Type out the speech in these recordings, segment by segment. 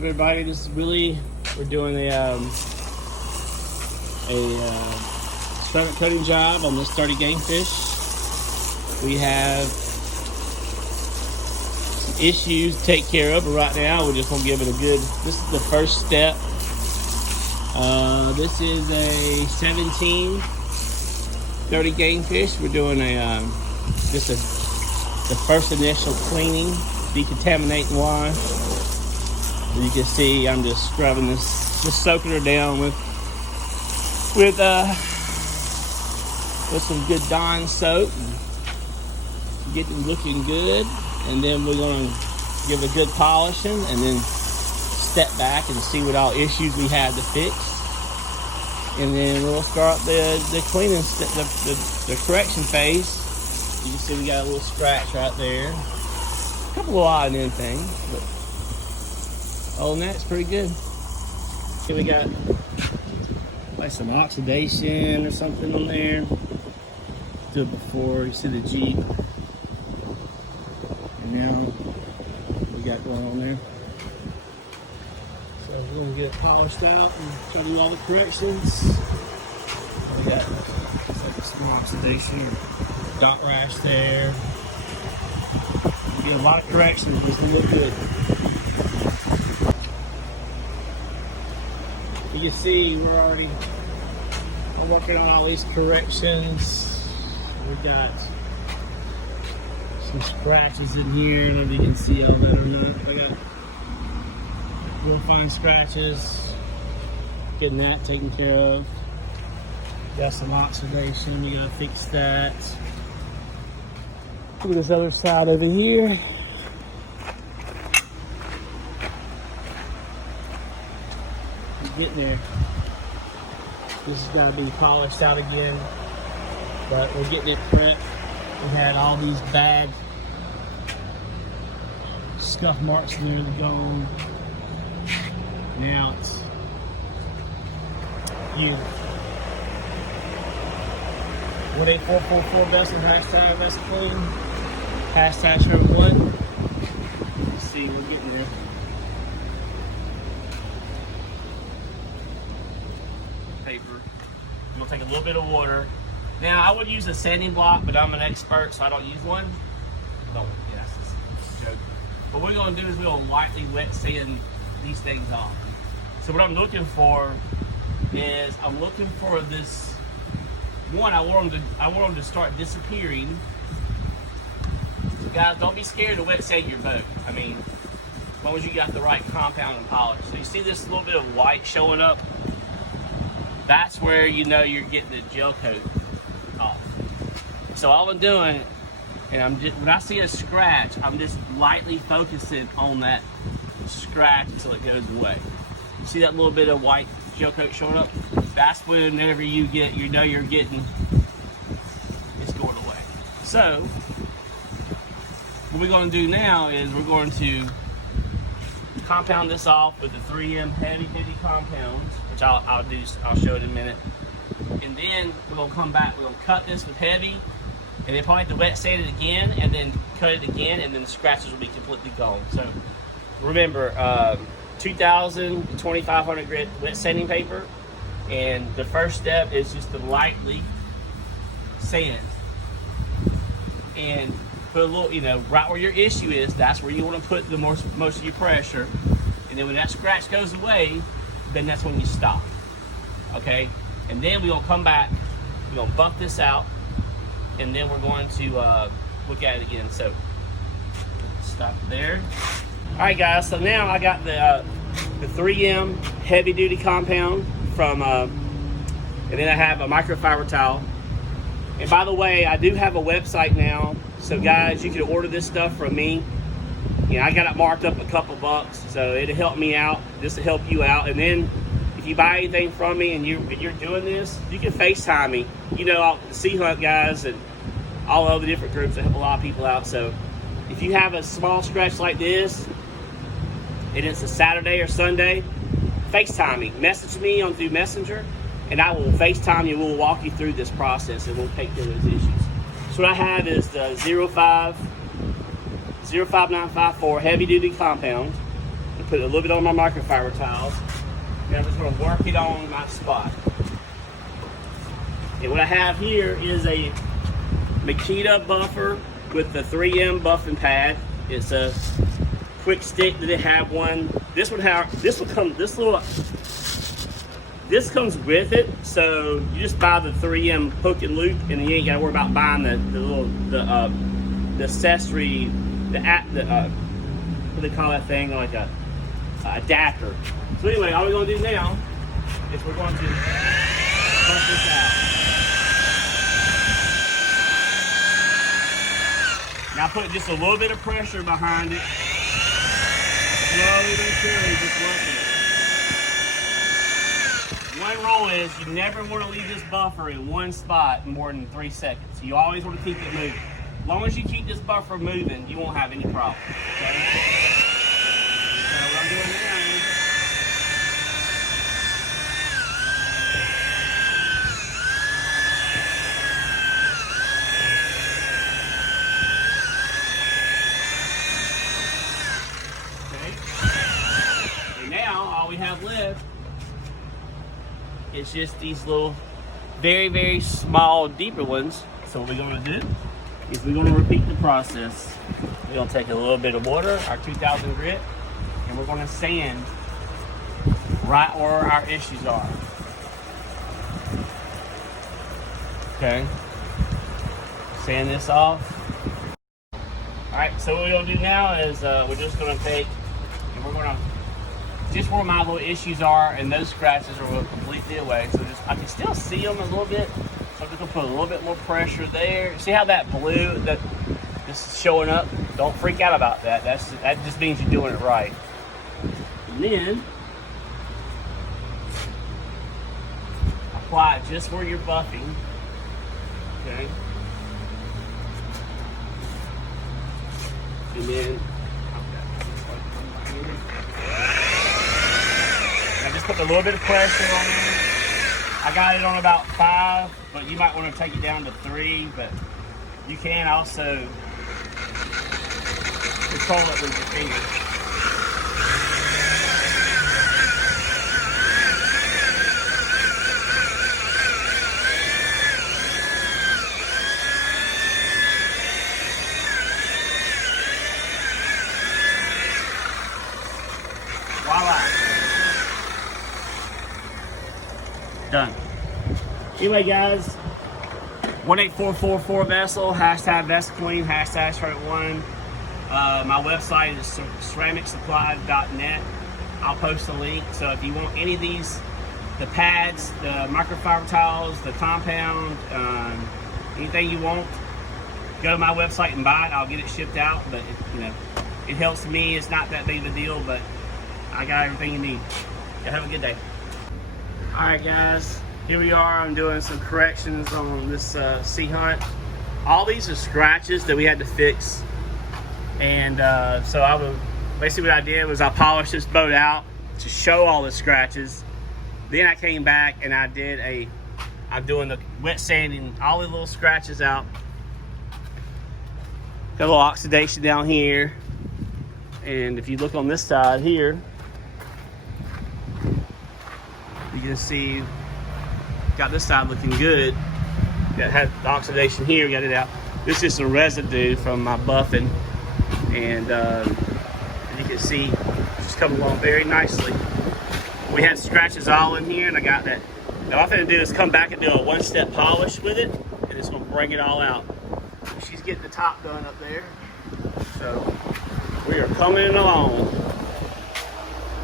up, everybody? This is Willie. We're doing a stomach coating job on this 30 game fish. We have some issues to take care of, but right now we're just gonna give it a good. This is the first step. This is a 17 30 game fish. We're doing the first initial cleaning, decontaminating wash. As you can see, I'm just scrubbing this, just soaking her down with some good Dawn soap, getting looking good, and then we're gonna give a good polishing, and then step back and see what all issues we had to fix, and then we'll start the cleaning, the correction phase. You can see we got a little scratch right there, a couple of odd and end things, but other than that, it's pretty good. Here we got like some oxidation or something on there. Do it before, you see the Jeep. And now we got going on there. So we're gonna get it polished out and try to do all the corrections. We got like a small oxidation or dot rash there. We get a lot of corrections, but it's gonna look good. You can see I'm working on all these corrections. We got some scratches in here. I don't know if you can see all that or not. I got real fine scratches. Getting that taken care of. Got some oxidation. We gotta fix that. Look at this other side over here. Getting there. This has got to be polished out again, but we're getting it prepped. We had all these bad scuff marks in there that gone. Now it's you. 18444 vessel, hashtag vessel clean, hashtag shrimp one. Let's see, we're getting there. Paper. I'm gonna take a little bit of water. Now I would use a sanding block, but I'm an expert, so I don't use one. Yeah, that's just a joke. What we're gonna do is we're gonna lightly wet sand these things off. So what I'm looking for is this one. I want them to start disappearing. So guys, don't be scared to wet sand your boat. I mean, as long as you got the right compound and polish. So you see this little bit of white showing up? That's where you know you're getting the gel coat off. So all I'm doing, and when I see a scratch, I'm just lightly focusing on that scratch until it goes away. You see that little bit of white gel coat showing up? That's whenever you know you're getting, it's going away. So what we're going to do now is we're going to compound this off with the 3M heavy duty compounds, which I'll show it in a minute. And then we're gonna come back, we're gonna cut this with heavy, and then probably have to wet sand it again, and then cut it again, and then the scratches will be completely gone. So remember, 2,000 to 2,500 grit wet sanding paper, and the first step is just to lightly sand. And put a little, right where your issue is, that's where you want to put the most of your pressure. And then when that scratch goes away, then that's when you stop. Okay? And then we're going to come back, we're going to buff this out, and then we're going to look at it again. So, stop there. Alright guys, so now I got the 3M heavy duty compound from, and then I have a microfiber towel. And by the way, I do have a website now. So guys, you can order this stuff from me. I got it marked up a couple bucks, so it'll help me out, just to help you out. And then if you buy anything from me and you're doing this, you can FaceTime me. All the Sea Hunt guys and all the other different groups that help a lot of people out. So if you have a small scratch like this, and it's a Saturday or Sunday, FaceTime me. Message me through Messenger, and I will FaceTime you. We'll walk you through this process, and we'll take care of those issues. So what I have is the 05954 heavy duty compound, the put a little bit on my microfiber tiles. And I'm just gonna work it on my spot. And what I have here is a Makita buffer with the 3M buffing pad. It's a quick stick that they have one. This comes with it, so you just buy the 3M hook and loop, and you ain't gotta worry about buying the accessory, what do they call that thing, like a adapter. So anyway, all we're gonna do now is we're going to buff this out. Now put just a little bit of pressure behind it. Slowly but surely, just working it. One rule is you never want to leave this buffer in one spot more than 3 seconds. You always want to keep it moving. As long as you keep this buffer moving, you won't have any problem. Okay? So what I'm doing now is we have left is just these little very, very small, deeper ones. So what we're going to do is we're going to repeat the process. We're going to take a little bit of water, our 2000 grit, and we're going to sand right where our issues are. Okay, sand this off. All right, so what we're going to do now is we're just going to take and we're going to just where my little issues are, and those scratches are completely away. So I can still see them a little bit. So I'm just gonna put a little bit more pressure there. See how that blue that is showing up? Don't freak out about that. That just means you're doing it right. And then apply it just where you're buffing. Okay. And then put a little bit of pressure on it. I got it on about 5, but you might want to take it down to 3, but you can also control it with your fingers. Voila. Done. Anyway, guys, 18444 Vessel, hashtag VesselClean, hashtag Shred1. My website is ceramicsupply.net. I'll post a link. So if you want any of these, the pads, the microfiber tiles, the compound, anything you want, go to my website and buy it. I'll get it shipped out. But it helps me. It's not that big of a deal, but I got everything you need. Y'all have a good day. All right, guys, here we are. I'm doing some corrections on this Sea Hunt. All these are scratches that we had to fix, and so basically what I did was I polished this boat out to show all the scratches. Then I came back and I'm doing the wet sanding all the little scratches out. Got a little oxidation down here, and if you look on this side here, you can see got this side looking good. Got had the oxidation here, got it out. This is some residue from my buffing, and you can see it's just coming along very nicely. We had scratches all in here, and I got that. Now what I'm going to do is come back and do a one-step polish with it, and it's going to bring it all out. She's getting the top done up there, so we are coming along.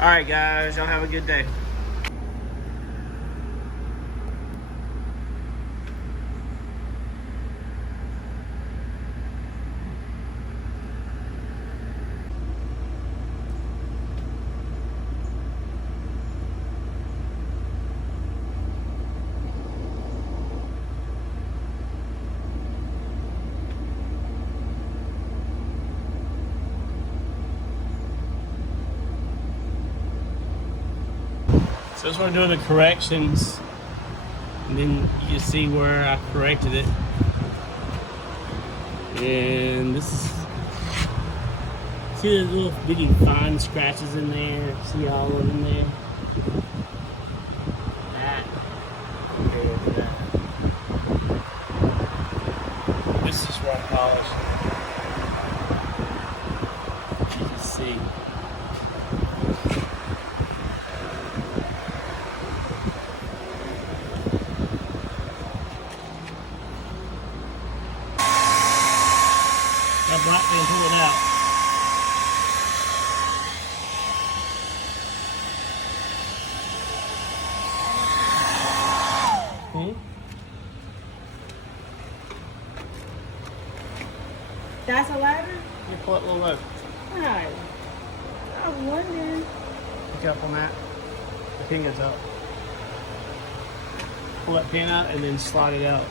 All right, guys, y'all have a good day. So that's what I'm doing, the corrections, and then you can see where I corrected it. And this is See the little bitty fine scratches in there? See all of them there? That. Compared to that. This is rock polish. You can see. That black man pull it out. That's a ladder? You pull it a little low. Right. I was wondering. Pick up on that. The pin goes up. Pull that pin out and then slide it out.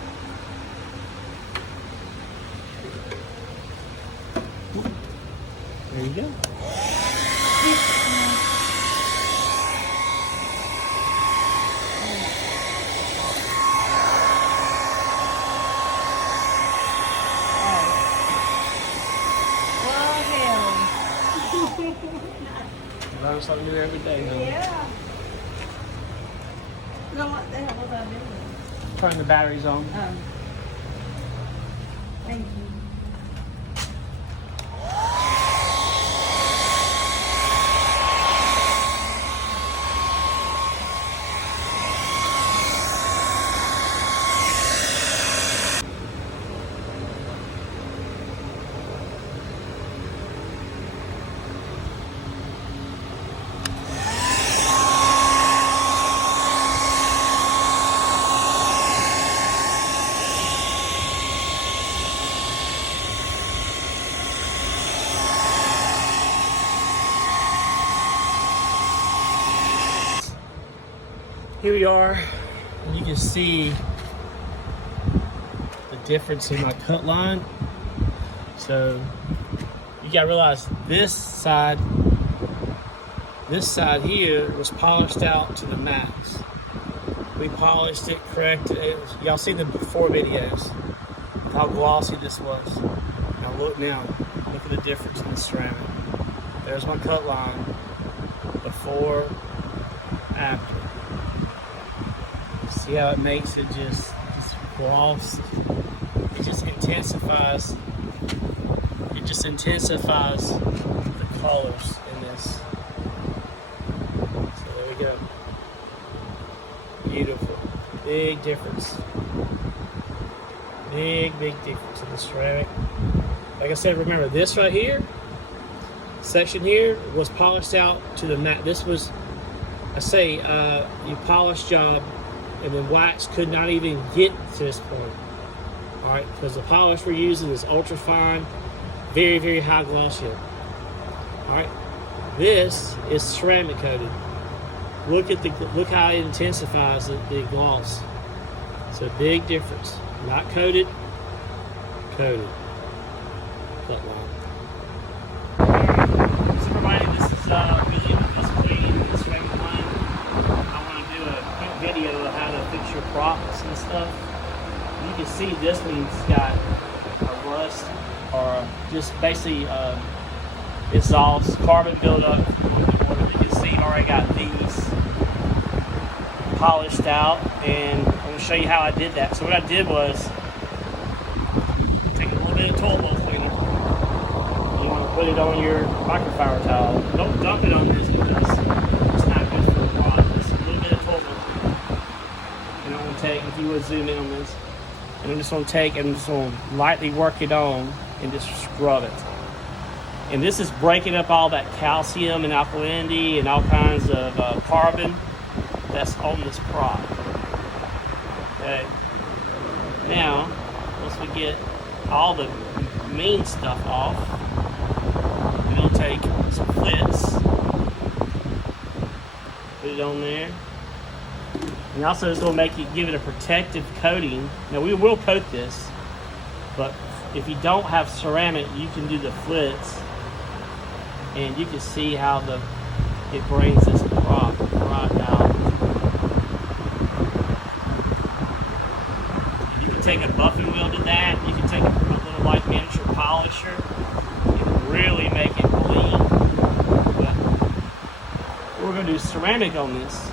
There you go. Learn something new every day, huh? Yeah. No, what the hell was I doing? Turn the batteries on. Thank you. Here we are. You can see the difference in my cut line. So you gotta realize this side here was polished out to the max. We polished it, corrected it. Y'all see the before videos of how glossy this was. Now look at the difference in the ceramic. There's my cut line, before, after. See how it makes it just gloss. It just intensifies. It just intensifies the colors in this. So there we go. Beautiful. Big difference. Big difference in the ceramic. Like I said, remember this right here, section here was polished out to the matte. This was, you polished job. And the wax could not even get to this point. All right, because the polish we're using is ultra fine, very high gloss yet. All right, this is ceramic coated. Look how it intensifies the gloss. So big difference. Not coated, coated. Cut line. So everybody, this is William with this clean, this ceramic line. I want to do a quick video of how to fix your props and stuff. You can see this one's got a rust or just basically exhaust, carbon buildup. You can see I already got these polished out, and I'm going to show you how I did that. So what I did was take a little bit of toilet bowl cleaner. You want to put it on your microfiber towel. Don't dump it on this because it's not good for the prop. Just a little bit of toilet bowl cleaner. And I'm going to take, if you would zoom in on this, and I'm just going to take and just going to lightly work it on and just scrub it. And this is breaking up all that calcium and alkalinity and all kinds of carbon that's on this prop. Okay. Now, once we get all the mean stuff off, we're going to take some flits, put it on there. And also it's going to make it, give it a protective coating. Now we will coat this, but if you don't have ceramic, you can do the flits, and you can see how it brings this prop right out. You can take a buffing wheel to that. You can take a little like miniature polisher and really make it clean. We're going to do ceramic on this.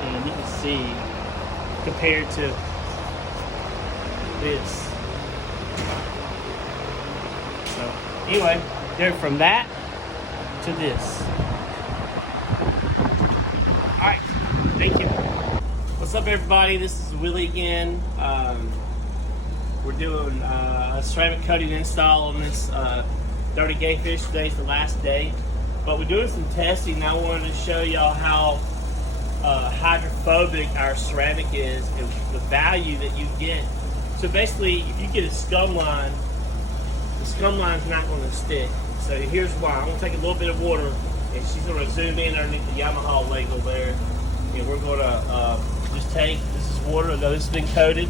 And you can see compared to this. So anyway, go from that to this. Alright, thank you. What's up everybody? This is Willie again. We're doing a ceramic coating install on this Dirty Gay Fish. Today's the last day. But we're doing some testing and I wanted to show y'all how hydrophobic our ceramic is and the value that you get. So basically, if you get a scum line, the scum line's not going to stick. So here's why. I'm going to take a little bit of water and she's going to zoom in underneath the Yamaha label there. And we're going to just take, this is water, though this has been coated.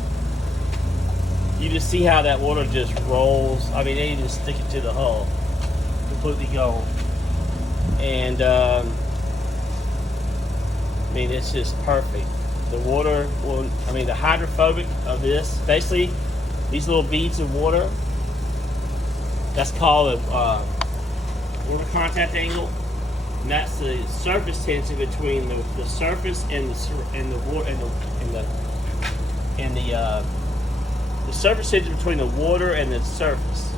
You just see how that water just rolls. I mean, they just stick it to the hull. Completely gone. And I mean, it's just perfect. The water will, I mean, the hydrophobic of this, basically, these little beads of water, that's called a water contact angle. And that's the surface tension between the surface and the water the surface tension between the water and the surface.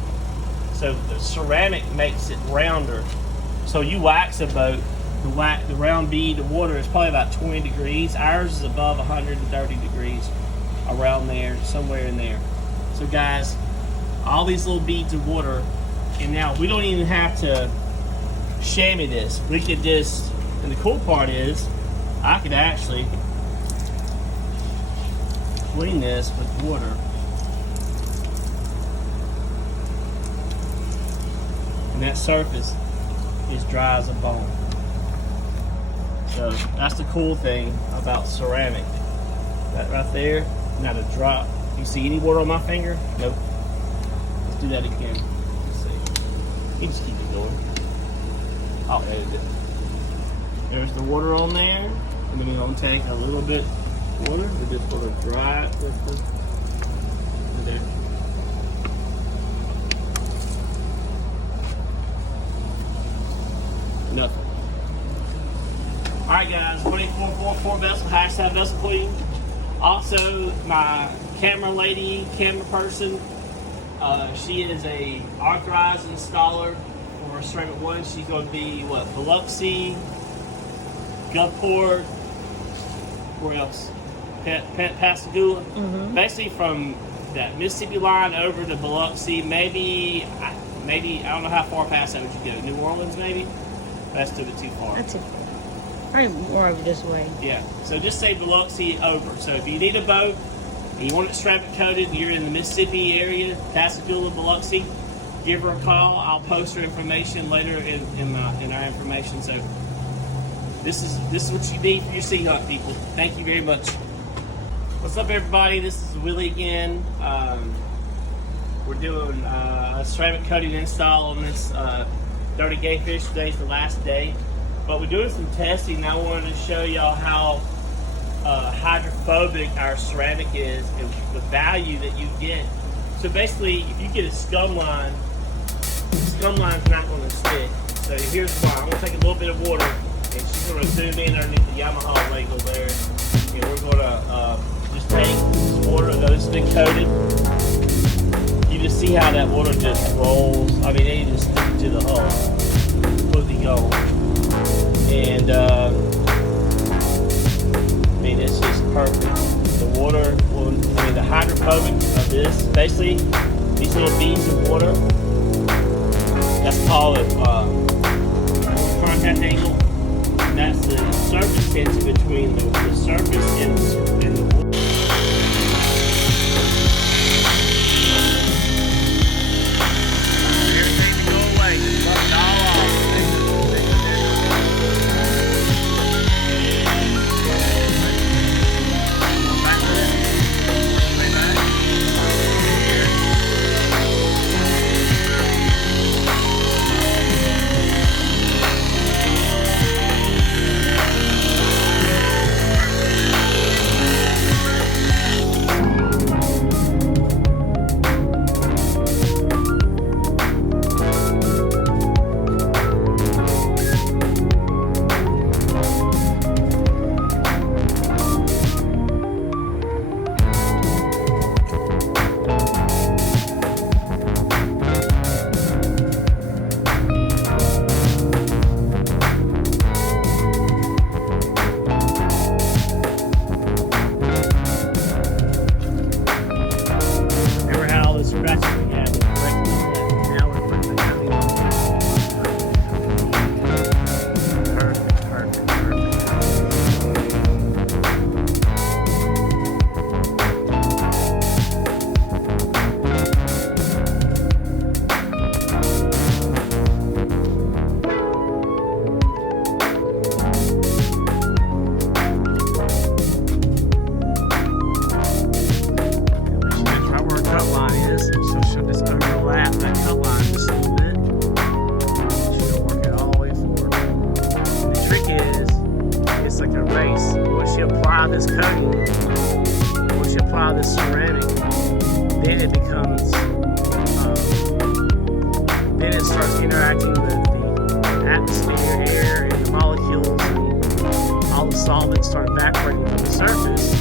So the ceramic makes it rounder. So you wax a boat, the round bead of water is probably about 20 degrees. Ours is above 130 degrees, around there, somewhere in there. So guys, all these little beads of water, and now we don't even have to chamois this. We could just, and the cool part is, I could actually clean this with water. And that surface is dry as a bone. So that's the cool thing about ceramic. That right there, not a drop. You see any water on my finger? Nope. Let's do that again. Let's see. You just keep it going. Oh, there it is. There's the water on there. And then we're going to take a little bit of water. We're just going to dry it with the there. Nothing. Alright guys, 2444 vessel, hashtag vessel queen. Also, my camera lady, camera person, she is a authorized installer for Ceramic One. She's going to be, what, Biloxi, Gulfport, where else? Pascagoula. Basically from that Mississippi line over to Biloxi, maybe, I don't know how far past that would you go. New Orleans, maybe? That's a bit too far. That's it. Probably more over this way. Yeah, so just say Biloxi over. So if you need a boat and you want it ceramic coated and you're in the Mississippi area, Pascagoula, Biloxi, give her a call. I'll post her information later in our information. So this is what you need for your sea hunt, people. Thank you very much. What's up, everybody? This is Willie again. We're doing a ceramic coating install on this Dirty Gay Fish. Today's the last day. But we're doing some testing and I wanted to show y'all how hydrophobic our ceramic is and the value that you get. So basically, if you get a scum line, the scum line's not going to stick. So here's why. I'm going to take a little bit of water and she's going to zoom in underneath the Yamaha label there. And we're going to just take this water, though this has been coated. You just see how that water just rolls. I mean, they just stick to the hull. Completely gone. And I mean, it's just perfect. The water will, I mean, the hydrophobic of this, basically, these little beads of water, that's called a contact angle. And that's the surface tension between the surface and the water. Everything to go away, just rub it all off. apply this coating, once you apply this ceramic, then it becomes, then it starts interacting with the atmosphere, air, and the molecules, and all the solvents start evaporating from the surface.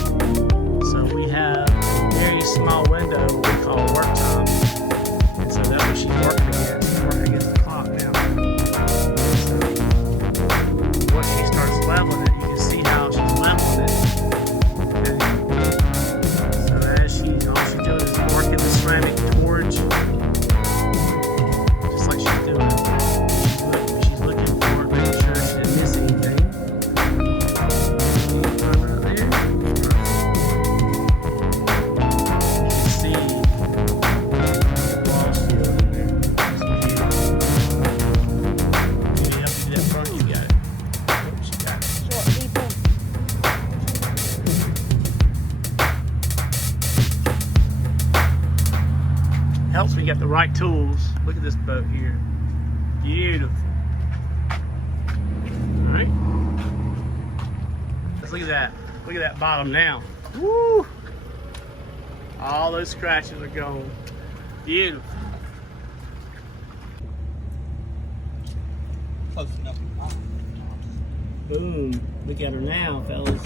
So we have a very small window we call work time. And so that's what she's working against. She's working against the clock now. So once she starts leveling it, you can see how she's leveling it. And so as all she's doing is working the ceramic towards, just like she's doing. She's looking for it, making sure she didn't miss anything. Right there. You can see the ball still in there. It's beautiful. Maybe help you do that front. You got it. Oops, you got it. Short people. Helps me get the right tools. Look at this boat here. Beautiful. Alright. Let's look at that. Look at that bottom now. Woo! All those scratches are gone. Beautiful. Close enough. Boom. Look at her now, fellas.